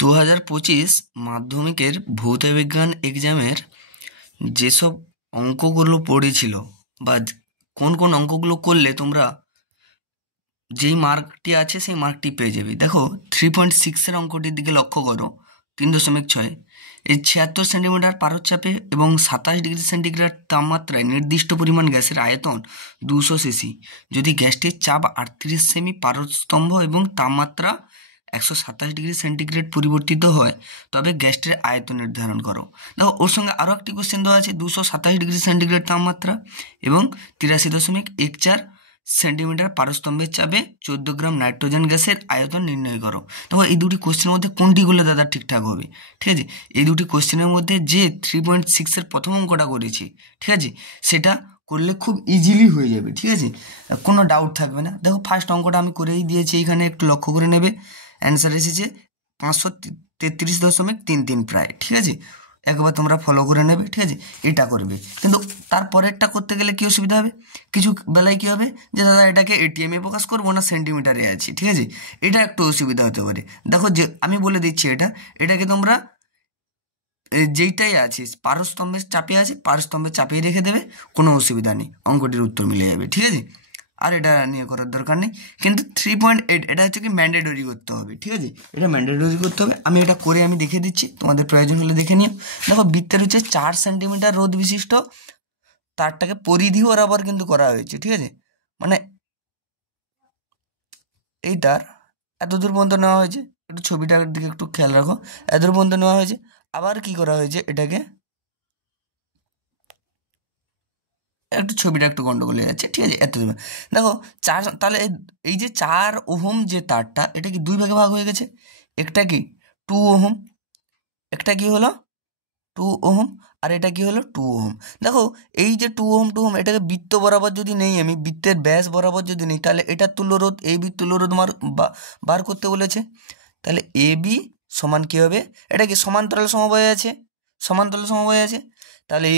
2025 মাধ্যমিকের ভৌতবিজ্ঞান এক্সামের যেসব অঙ্কগুলো পড়েছিল বা কোন কোন অঙ্কগুলো করলে তোমরা যেই মার্কটি আছে সেই মার্কটি পেয়ে যাবে। দেখো 3.6-এর অঙ্কটির দিকে লক্ষ্য করো। 3.6 এই 76 সেন্টিমিটার পারদচাপে এবং 27 ডিগ্রি সেন্টিগ্রেড তাপমাত্রায় নির্দিষ্ট পরিমাণ গ্যাসের আয়তন 200 সিসি। যদি গ্যাসটির চাপ 38 সেমি পারদস্তম্ভ এবং তাপমাত্রা 127 ডিগ্রি সেন্টিগ্রেড পরিবর্তিত হয়, তবে গ্যাসটির আয়তন নির্ধারণ করো। দেখো ওর সঙ্গে আরও একটি কোশ্চেন দেওয়া আছে, 227 ডিগ্রি সেন্টিগ্রেড তাপমাত্রা এবং 83.14 সেন্টিমিটার পারস্তম্ভের চাপে 14 গ্রাম নাইট্রোজেন গ্যাসের আয়তন নির্ণয় করো। দেখো এই দুটি কোশ্চেনের মধ্যে কোনটি করলে দাদা ঠিকঠাক হবে? ঠিক আছে, এই দুটি কোশ্চেনের মধ্যে যে 3.6-এর প্রথম অঙ্কটা করেছি, ঠিক আছে, সেটা করলে খুব ইজিলি হয়ে যাবে। ঠিক আছে, কোনো ডাউট থাকবে না। দেখো ফার্স্ট অঙ্কটা আমি করেই দিয়েছি, এখানে একটু লক্ষ্য করে নেবে। অ্যান্সার এসেছে 533.33 প্রায়। ঠিক আছে, একবার তোমরা ফলো করে নেবে। ঠিক আছে, এটা করবে, কিন্তু তারপরেরটা করতে গেলে কী অসুবিধা হবে? কিছু বেলায় কী হবে যে দাদা এটাকে এটিএমে প্রকাশ করবো না সেন্টিমিটারে আছি। ঠিক আছে, এটা একটু অসুবিধা হতে পারে। দেখো যে আমি বলে দিচ্ছি, এটাকে তোমরা যেইটাই আছিস পারস্তম্ভের চাপে আছে পারস্তম্ভের চাপেই রেখে দেবে, কোনো অসুবিধা নেই, অঙ্কটির উত্তর মিলে যাবে। ঠিক আছে, আর এটা নিয়ে করার দরকার নেই। কিন্তু 3.8 এটা হচ্ছে কি ম্যান্ডেটরি করতে হবে। ঠিক আছে, এটা ম্যান্ডেটরি করতে হবে। আমি এটা করে আমি দেখে দিচ্ছি, তোমাদের প্রয়োজন হলে দেখে নিও। দেখো বৃত্তের হচ্ছে 4 সেন্টিমিটার রোধ বিশিষ্ট তারটাকে পরিধি বরাবর কিন্তু করা হয়েছে। ঠিক আছে, মানে এইটার এতদূর পর্যন্ত নেওয়া হয়েছে, একটু ছবিটার দিকে একটু খেয়াল রাখো, এতদূর পর্যন্ত নেওয়া হয়েছে। আবার কি করা হয়েছে, এটাকে একটু ছবিটা একটু গন্ডগোল হয়ে যাচ্ছে। ঠিক আছে, এত দেখো 4, তাহলে এই যে 4 ওহম যে তারটা, এটা কি দুই ভাগে ভাগ হয়ে গেছে। একটা কি 2 ওহম, একটা কি হলো 2 ওহম, আর এটা কি হলো 2 ওহম। দেখো এই যে 2 ওহম এটাকে বৃত্ত বরাবর যদি নেই, আমি বৃত্তের ব্যাস বরাবর যদি নেই, তাহলে এটার তুল্যরোধ এ বি তুল্যরোধ বার করতে বলেছে। তাহলে এ বি সমান কী হবে, এটা কি সমান্তরাল সমবায় আছে, সমান্তরাল সমবায় আছে। তাহলে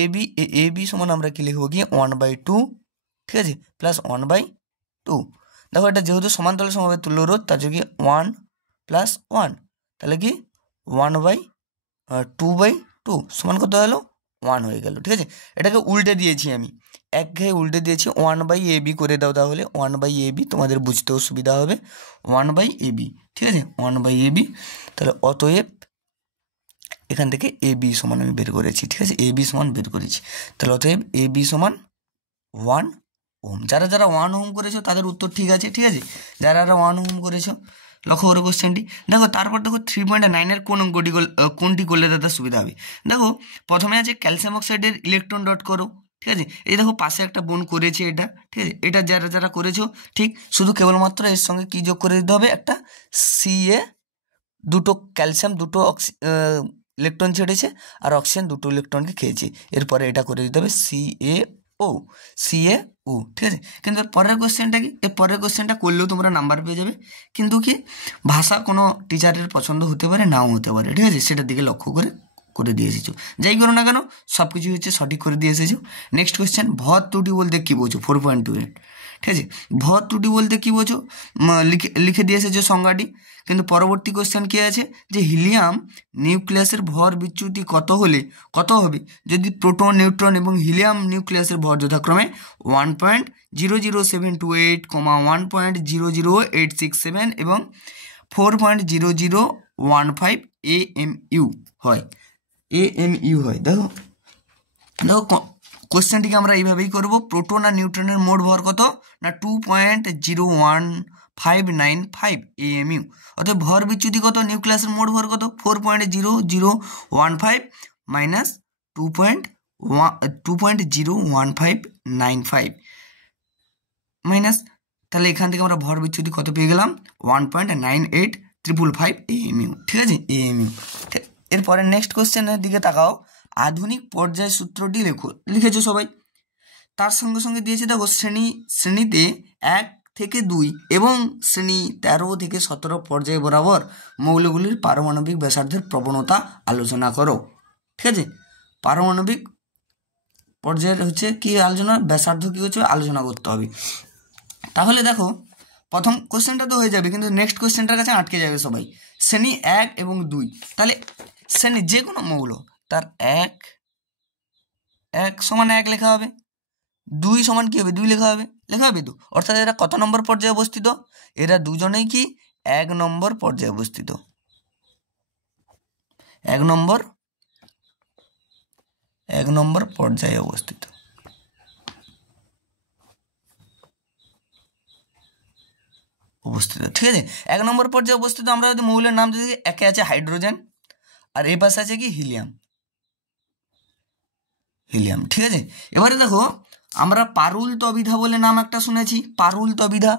এ বি সমান আমরা কি লিখবো কি 1/2, ঠিক আছে, প্লাস 1/2। দেখো এটা যেহেতু সমান্তরাল সমবায় তুল্যরোধ, তার জন্য কি 1 + 1, তাহলে কি 1/2/2 সমান কত হলো 1 হয়ে গেল। ঠিক আছে, এটাকে উল্টে দিয়েছি আমি, একঘেয়ে উল্টে দিয়েছি, 1/AB করে দাও, তাহলে 1/AB তোমাদের বুঝতেও সুবিধা হবে, 1/AB। ঠিক আছে, 1/AB। তাহলে অতএব এখান থেকে AB সমান আমি বের করেছি। ঠিক আছে, AB সমান বের করেছি, তাহলে অতএব AB সমান 1 ওহম। যারা 1 ওহম করেছো তাদের উত্তর ঠিক আছে। ঠিক আছে, যারা 1 ওহম করেছো লক্ষ্য করো কোশ্চেনটি। দেখো তারপর দেখো 3.9-এর কোনটি করলে দাদা সুবিধা হবে। দেখো প্রথমে আছে ক্যালসিয়াম অক্সাইডের ইলেকট্রন ডট করো। ঠিক আছে, এই দেখো পাশে একটা বোন করেছে এটা। ঠিক আছে, এটা যারা করেছো ঠিক, শুধু কেবলমাত্র এর সঙ্গে কি যোগ করে দিতে হবে, একটা CA, দুটো ক্যালসিয়াম দুটো ইলেকট্রন ছেড়েছে, আর অক্সিজেন দুটো ইলেকট্রনকে খেয়েছে। এরপরে এটা করে দিতে হবে CaO। ঠিক আছে, কিন্তু এর পরের কোশ্চেনটা কি, এর পরের কোশ্চেনটা করলেও তোমরা নাম্বার পেয়ে যাবে, কিন্তু কি ভাষা কোনো টিচারের পছন্দ হতে পারে নাও হতে পারে। ঠিক আছে, সেটার দিকে লক্ষ্য করে দিয়ে এসেছো, যাই করো না কেন সব কিছু হচ্ছে সঠিক করে দিয়ে এসেছো। নেক্সট কোশ্চেন, ভর ত্রুটি বলতে কী বোঝো 4.28। ঠিক আছে, ভর ত্রুটি বলতে কী বোঝো লিখে দিয়ে এসেছো সংজ্ঞাটি, কিন্তু পরবর্তী কোশ্চেন কী আছে যে হিলিয়াম নিউক্লিয়াসের ভর বিচ্যুতি কত হবে যদি প্রোটন, নিউট্রন এবং হিলিয়াম নিউক্লিয়াসের ভর যথাক্রমে 1.00728, 1.00867 এবং 4.0015 AMU হয়। দেখো কোশ্চেনটিকে আমরা এইভাবেই করব, প্রোটন আর নিউট্রনের মোট ভর কত না 2.01595 AMU। অর্থাৎ ভর বিচ্যুতি কত, নিউক্লিয়াসের মোট ভর কত 4.0015 মাইনাস 2.01595 মাইনাস, তাহলে এখান থেকে আমরা ভর বিচ্যুতি কত পেয়ে গেলাম 1.98555 AMU। ঠিক আছে, AMU। এরপরে নেক্সট কোশ্চেনের দিকে তাকাও, আধুনিক পর্যায় সূত্রটি লিখেছো সবাই। তার সঙ্গে সঙ্গে দিয়েছে দেখো শ্রেণীতে 1 থেকে 2 এবং শ্রেণী 13 থেকে 17 পর্যায় বরাবর মৌলগুলির পারমাণবিক ব্যাসার্ধের প্রবণতা আলোচনা করো। ঠিক আছে, পারমাণবিক পর্যায়ের হচ্ছে কি আলোচনা, ব্যাসার্ধ কি হচ্ছে আলোচনা করতে হবে। তাহলে দেখো প্রথম কোশ্চেনটা তো হয়ে যাবে, কিন্তু নেক্সট কোশ্চেনটার কাছে আটকে যাবে সবাই। শ্রেণী 1 এবং 2, তাহলে শ্রেণী যে কোনো মৌল তার 1 সমান 1 লেখা হবে, 2 সমান কি হবে 2 লেখা হবে, তো অর্থাৎ এরা কত নম্বর পর্যায়ে অবস্থিত, এরা দুজনেই কি 1 নম্বর পর্যায়ে অবস্থিত, 1 নম্বর পর্যায়ে অবস্থিত। ঠিক আছে, 1 নম্বর পর্যায়ে অবস্থিত। আমরা যদি মৌলের নাম যদি একে আছে হাইড্রোজেন আর এই পাশে আছে কি হিলিয়াম, ঠিক আছে। এবারে দেখো আমরা পারুল তবিধা বলে নাম একটা শুনেছি, পারুল তবিধা,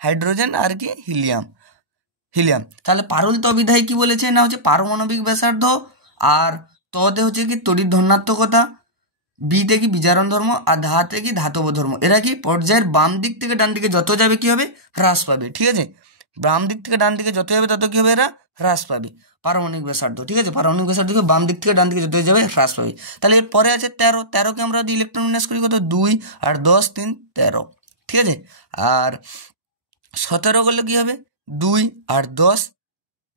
হাইড্রোজেন আর কি হিলিয়াম, তাহলে পারুল তবিধায় কি বলেছে না হচ্ছে পারমাণবিক ব্যাসার্ধ, আর ততে হচ্ছে কি তড়িৎ ধনাত্মকতা, বিতে কি বিজারণ ধর্ম, আর ধাতে কি ধাতব ধর্ম। এরা কি পর্যায়ের বাম দিক থেকে ডান দিকে যত যাবে কি হবে হ্রাস পাবে, ঠিক আছে। বাম দিক থেকে ডান দিকে যত যাবে তত কি হবে এরা হ্রাস পাবে, পারমাণবিক ব্যাসার্ধ, ঠিক আছে। পারমাণবিক ব্যাসার্ধ বাম দিক থেকে ডান দিকে যত যাবে হ্রাস পাবে। তাহলে এর পরে আছে 13, 13কে আমরা যদি ইলেকট্রন বিন্যাস করি কত 2 আর 10 3 13, ঠিক আছে। আর 17 করলে কি হবে 2 আর 10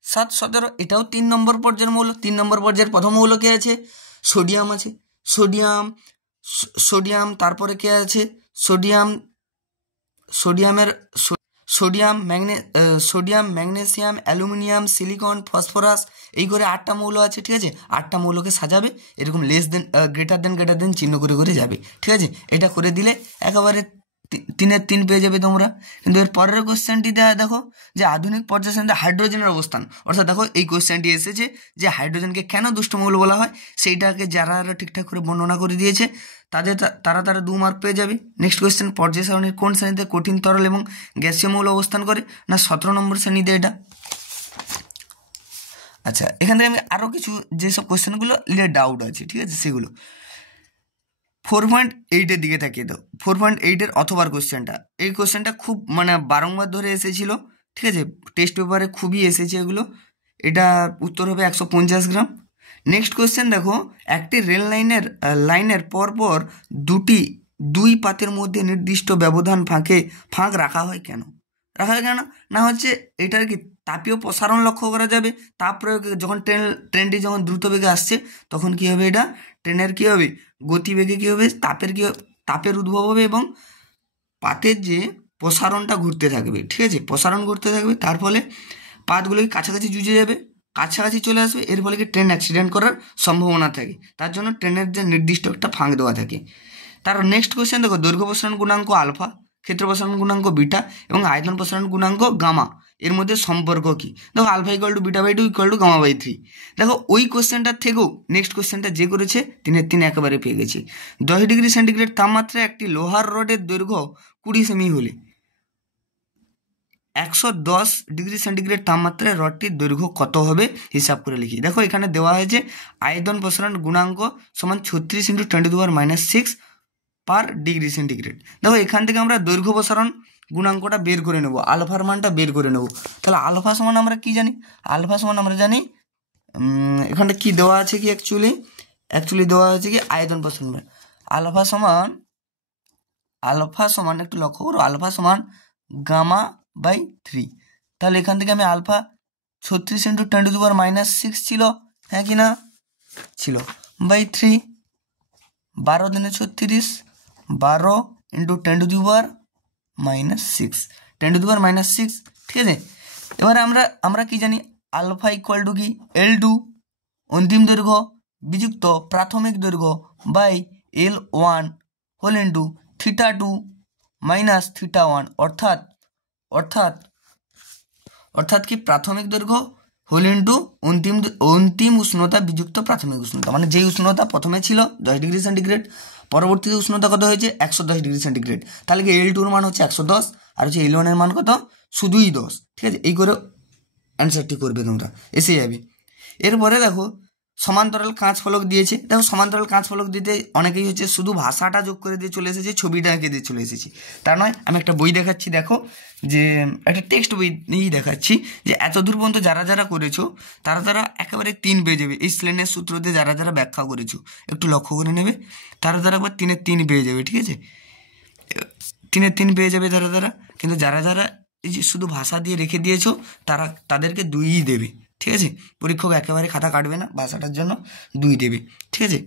7 17, এটাও 3 নম্বর পর্যায়ের মৌল। 3 নম্বর পর্যায়ের প্রথম মৌল কে আছে সোডিয়াম আছে, সোডিয়াম তারপরে কে আছে sodium magnesium aluminium silicon phosphorus, এই করে 8টা মৌল আছে, ঠিক আছে। 8টা মৌলকে সাজাবে এরকম লেস দেন গ্রেটার দেন চিহ্ন করে করে যাবে, ঠিক আছে। এটা করে দিলে একেবারে 3-এর 3 পেয়ে যাবে তোমরা। কিন্তু এর পরের কোশ্চেনটি দেখো যে আধুনিক পর্যায় সারণীতে হাইড্রোজেনের অবস্থান, অর্থাৎ দেখো এই কোশ্চেনটি এসেছে যে হাইড্রোজেনকে কেন দুষ্ট মৌল বলা হয়, সেইটাকে যারা ঠিকঠাক করে বর্ণনা করে দিয়েছে তারা 2 মার্ক পেয়ে যাবে। নেক্সট কোশ্চেন, পর্যায় সারণীর কোন শ্রেণীতে কঠিন তরল এবং গ্যাসীয় মৌল অবস্থান করে, না 17 নম্বর শ্রেণীতে এটা। আচ্ছা, এখান থেকে আমি আরও কিছু যেসব কোশ্চেনগুলো ডাউট আছে, ঠিক আছে, সেগুলো 4.8-এর দিকে তাকিয়ে দাও। 4.8-এর অথবার কোশ্চেনটা, এই কোশ্চেনটা খুব মানে বারংবার ধরে এসেছিল, ঠিক আছে, টেস্ট পেপারে খুবই এসেছে এগুলো। এটা উত্তর হবে 150 গ্রাম। নেক্সট কোশ্চেন দেখো, একটি রেল লাইনের পরপর দুই পাতের মধ্যে নির্দিষ্ট ব্যবধান ফাঁক রাখা হয় কেন, না হচ্ছে এটার কি তাপীয় প্রসারণ লক্ষ্য করা যাবে। তাপ প্রয়োগে যখন ট্রেনটি যখন দ্রুত বেগে আসছে তখন কি হবে, এটা ট্রেনের কি হবে গতিবেগে কি হবে তাপের উদ্ভব হবে এবং পাতের যে প্রসারণটা ঘুরতে থাকবে, ঠিক আছে, প্রসারণ ঘুরতে থাকবে, তার ফলে পাতগুলো কাছাকাছি জুজে যাবে, কাছাকাছি চলে আসবে, এর ফলে কি ট্রেন অ্যাক্সিডেন্ট করার সম্ভাবনা থাকে। তার জন্য ট্রেনের যে নির্দিষ্ট একটা ফাঁক দেওয়া থাকে। তার নেক্সট কোশ্চেন দেখো, দৈর্ঘ্য প্রসারণ গুণাঙ্ক আলফা, ক্ষেত্র প্রসারণ গুণাঙ্ক বিটা এবং আয়তন প্রসারণ গুণাঙ্ক গামা, এর মধ্যে সম্পর্ক কি। দেখো আলফা = β/2 = γ/3। দেখো ওই কোশ্চেনটার থেকেও নেক্সট কোশ্চেনটা যে করেছে 3-এর 3 একেবারে পেয়ে গেছি। 10 ডিগ্রি সেন্টিগ্রেড তাপমাত্রায় একটি লোহার রডের দৈর্ঘ্য 20 সেমি হলে 110 ডিগ্রি সেন্টিগ্রেড তাপমাত্রায় রডটির দৈর্ঘ্য কত হবে হিসাব করে লিখি। দেখো এখানে দেওয়া হয়েছে আয়তন প্রসারণ গুণাঙ্ক সমান 36 × 10⁻⁶ পার ডিগ্রি সেন্টিগ্রেড। দেখো এখান থেকে আমরা দৈর্ঘ্য প্রসারণ গুণাঙ্কটা বের করে নেব, আলফার মানটা বের করে নেব। তাহলে আলফা সমান আমরা কি জানি, আমরা জানি এখানটা কি দেওয়া আছে কি অ্যাকচুয়ালি দেওয়া হয়েছে কি আয়তন প্রসারণ। আলফা সমান একটু লক্ষ্য করো, আলফা সমান γ/3। তাহলে এখান থেকে আমি আলফা 36 × 10⁻⁶ ছিল, হ্যাঁ কি না ছিল, /3, 12 × 36, 12 × 10⁻⁶, ঠিক আছে। এবারে আমরা কি জানি আলফা = কি L2 অন্তিম দৈর্ঘ্য বিযুক্ত প্রাথমিক দৈর্ঘ্য by L1 whole into θ2 minus θ1, অর্থাৎ কি প্রাথমিক দৈর্ঘ্য হোল ইন্টু অন্তিম উষ্ণতা বিযুক্ত প্রাথমিক উষ্ণতা, মানে যেই উষ্ণতা প্রথমে ছিল 10 ডিগ্রি সেন্টিগ্রেড, পরবর্তীতে উষ্ণতা কত হয়েছে 110 ডিগ্রি সেন্টিগ্রেড। তাহলে কি L2-র মান হচ্ছে 110 আর হচ্ছে L1-এর মান কত শুধুই 10, ঠিক আছে। এই করে অ্যান্সারটি করবে তোমরা, এসে যাবে। এরপরে দেখো সমান্তরাল কাঁচ ফলক দিয়েছে। দেখো সমান্তরাল কাঁচ ফলক দিতে অনেকেই হচ্ছে শুধু ভাষাটা যোগ করে দিয়ে চলে এসেছে, ছবিটা এঁকে দিয়ে চলে এসেছি, তা নয়। আমি একটা বই দেখাচ্ছি, দেখো যে একটা টেক্সট বই দেখাচ্ছি যে এত দূর পর্যন্ত যারা করেছো তারা একেবারে 3 পেয়ে যাবে। এই স্লেনের সূত্র দিয়ে যারা ব্যাখ্যা করেছো একটু লক্ষ্য করে নেবে, তারা একবার 3-এর 3 পেয়ে যাবে, ঠিক আছে, 3-এর 3 পেয়ে যাবে তারা। কিন্তু যারা এই যে শুধু ভাষা দিয়ে রেখে দিয়েছো তাদেরকে 2ই দেবে, ঠিক আছে। পরীক্ষক একেবারে খাতা কাটবে না, ভাষাটার জন্য 2 দেবে, ঠিক আছে।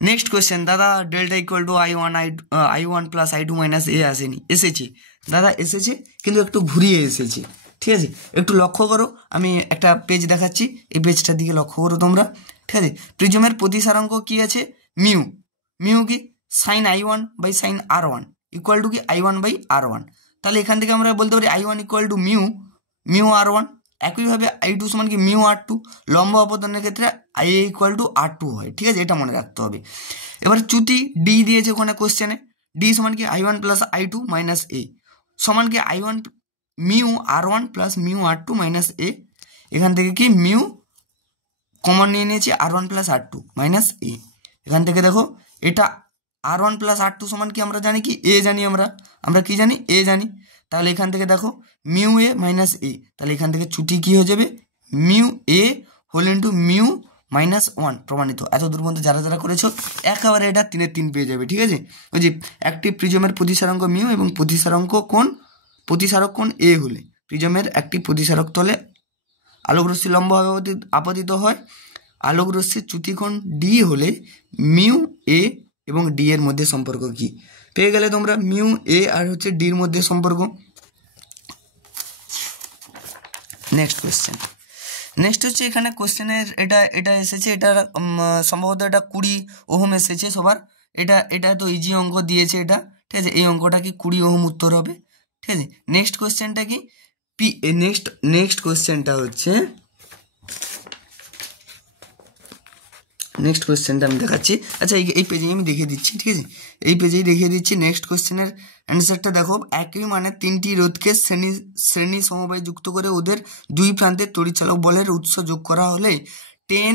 নেক্সট কোয়েশ্চেন, দাদা delta equal to I1 plus I2 minus A আসেনি, এসেছে দাদা, এসেছে কিন্তু একটু ঘুরিয়ে এসেছে, ঠিক আছে। একটু লক্ষ্য করো, আমি একটা পেজ দেখাচ্ছি, এই পেজটার দিকে লক্ষ্য করো তোমরা, ঠিক আছে। প্রিজমের প্রতিসারাঙ্ক কি আছে, মিউ। মিউ কি sine I1 by sine R1 equal to কি I1 বাই R1। তাহলে এখান থেকে আমরা বলতে পারি I1 equal to mu R1। একইভাবে I2 সমান কি মিউ R2। লম্ব অপতনের ক্ষেত্রে IA ইকুয়াল টু R2 হয়, ঠিক আছে, এটা মনে রাখতে হবে। এবার চ্যুতি ডি দিয়েছে ওখানে কোশ্চেনে, ডি সমান কি I1 প্লাস I2 মাইনাস এ সমান কি I1 mu R1 plus mu R2 minus A. এখান থেকে কি মিউ কমন নিয়ে নিয়েছি, R1 plus R2 minus A. এখান থেকে দেখো এটা R1 প্লাস R2 সমান কি আমরা জানি কি এ জানি, আমরা কি জানি এ জানি। তাহলে এখান থেকে দেখো মিউ এ মাইনাস এ, তাহলে এখান থেকে চ্যুতি কি হয়ে যাবে, মিউ এ হোল ইন্টু মিউ মাইনাস 1 প্রমাণিত। এত দূর পর্যন্ত যারা যারা করেছো একেবারে এটা 3-এর 3 পেয়ে যাবে, ঠিক আছে। ওই যে একটি প্রিজমের প্রতিসারাঙ্ক মিউ এবং প্রতিসারক কোণ এ হলে প্রিজমের একটি প্রতিসারক তলে আলোকরশ্মি লম্বভাবে আপতিত হয়, আলোকরশ্মির চ্যুতিকোণ ডি হলে মিউ এ এবং ডি এর মধ্যে সম্পর্ক কি পেয়ে গেলে তোমরা, মিউ এ আর হচ্ছে ডির মধ্যে সম্পর্ক। নেক্সট কোয়েশ্চেন, নেক্সট হচ্ছে এখানে কোয়েশ্চেনের এটা এসেছে, এটা সম্ভবত এটা 20 ওহম এসেছে সবার। এটা তো ইজি অঙ্ক দিয়েছে এটা, ঠিক আছে। এই অঙ্কটা কি 20 ওহম উত্তর হবে, ঠিক আছে। নেক্সট কোয়েশ্চেনটা কি নেক্সট কোয়েশ্চেনটা হচ্ছে, নেক্সট কোয়েশ্চেনটা আমি দেখাচ্ছি। আচ্ছা এই পেজেই আমি দেখিয়ে দিচ্ছি, ঠিক আছে, এই পেজেই দেখিয়ে দিচ্ছি। নেক্সট কোয়েশ্চেনের অ্যান্সারটা দেখো, একই মানে 3টি রোধকে শ্রেণী সমবায় যুক্ত করে ওদের 2 প্রান্তে তড়িৎচালক বলের উৎস যোগ করা হলে 10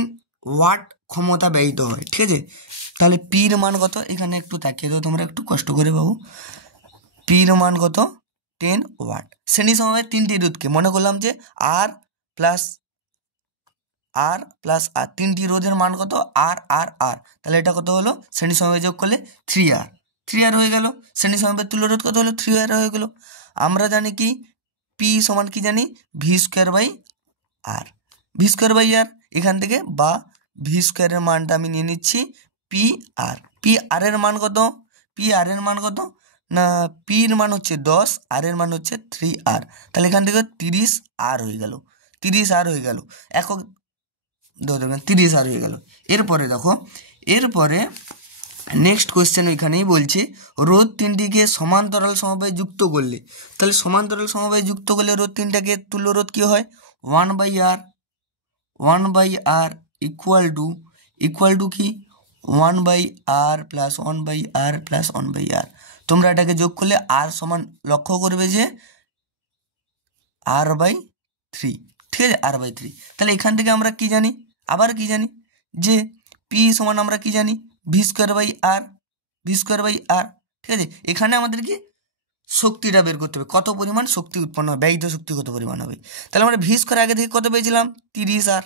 ওয়াট ক্ষমতা ব্যয়িত হয়, ঠিক আছে। তাহলে পির মান কত, এখানে একটু তাকিয়ে দাও তোমরা, একটু কষ্ট করে বাবু। পির মান কত, 10 ওয়াট। শ্রেণী সমবায় 3টি রোধকে, মনে করলাম যে আর প্লাস আর 3টি রোধের মান কত, আর। তাহলে এটা কত হলো, শ্রেণী সমবায় যোগ করলে 3R হয়ে গেল। শ্রেণী সমবায়ের তুল্য রোধ কত হলো, 3R হয়ে গেল। আমরা জানি কি পি সমান কি জানি, ভি স্কোয়ার বাই আর। এখান থেকে বা ভি স্কোয়ারের মানটা আমি নিয়ে নিচ্ছি পি আর এর মান কত, না পির মান হচ্ছে 10, আর এর মান হচ্ছে 3R। তাহলে এখান থেকে 30R হয়ে গেল, 30R হয়ে গেল, একক 30R হয়ে গেল। এরপরে দেখো, এরপরে নেক্সট কোয়েশ্চেন এখানেই বলছে, রোধ 3টিকে সমান্তরাল সমবায়ে যুক্ত করলে, তাহলে সমান্তরাল সমবায়ে যুক্ত করলে রোধ 3টাকে তুল্য রোধ কি হয়, 1/R ইকুয়াল টু কি 1/R plus 1/R plus 1/R। তোমরা এটাকে যোগ করলে আর সমান, লক্ষ্য করবে যে R/3, ঠিক আছে, R/3। তাহলে এখান থেকে আমরা কি জানি, আবার কি জানি যে পি সমান আমরা কি জানি, ভি স্কোয়ার বাই আর, ঠিক আছে। এখানে আমাদেরকে শক্তিটা বের করতে হবে, কত পরিমাণ শক্তি উৎপন্ন হবে, ব্যয়িত শক্তি কত পরিমাণ হবে। তাহলে আমরা ভি স্কোয়ার আগে থেকে কত পেয়েছিলাম, 30R।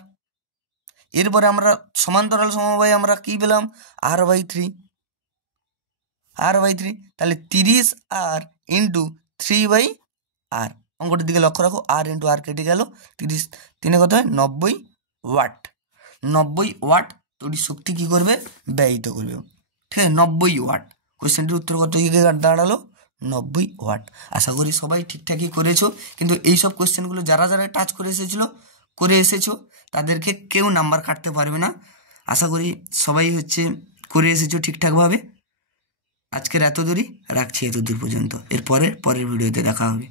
এরপরে আমরা সমান্তরাল সমবায়ে আমরা কি পেলাম, R/3। তাহলে 30R ইন্টু 3/R। অঙ্কটির দিকে লক্ষ্য রাখো, আর ইন্টু আর কেটে গেল, 30 3 কত হয়, 90 ওয়াট। 90 ওয়াট তড়িৎ শক্তি কী করবে, ব্যয়িত করবে, ঠিক আছে, 90 ওয়াট। কোয়েশ্চেনটির উত্তর কত দাঁড়ালো, 90 ওয়াট। আশা করি সবাই ঠিকঠাকই করেছো, কিন্তু এইসব কোয়েশ্চেনগুলো যারা টাচ করে এসেছো তাদেরকে কেউ নাম্বার কাটতে পারবে না। আশা করি সবাই করে এসেছো ঠিকঠাকভাবে। আজকের এত দূরই রাখছি, এত দূর পর্যন্ত। পরের ভিডিওতে দেখা হবে।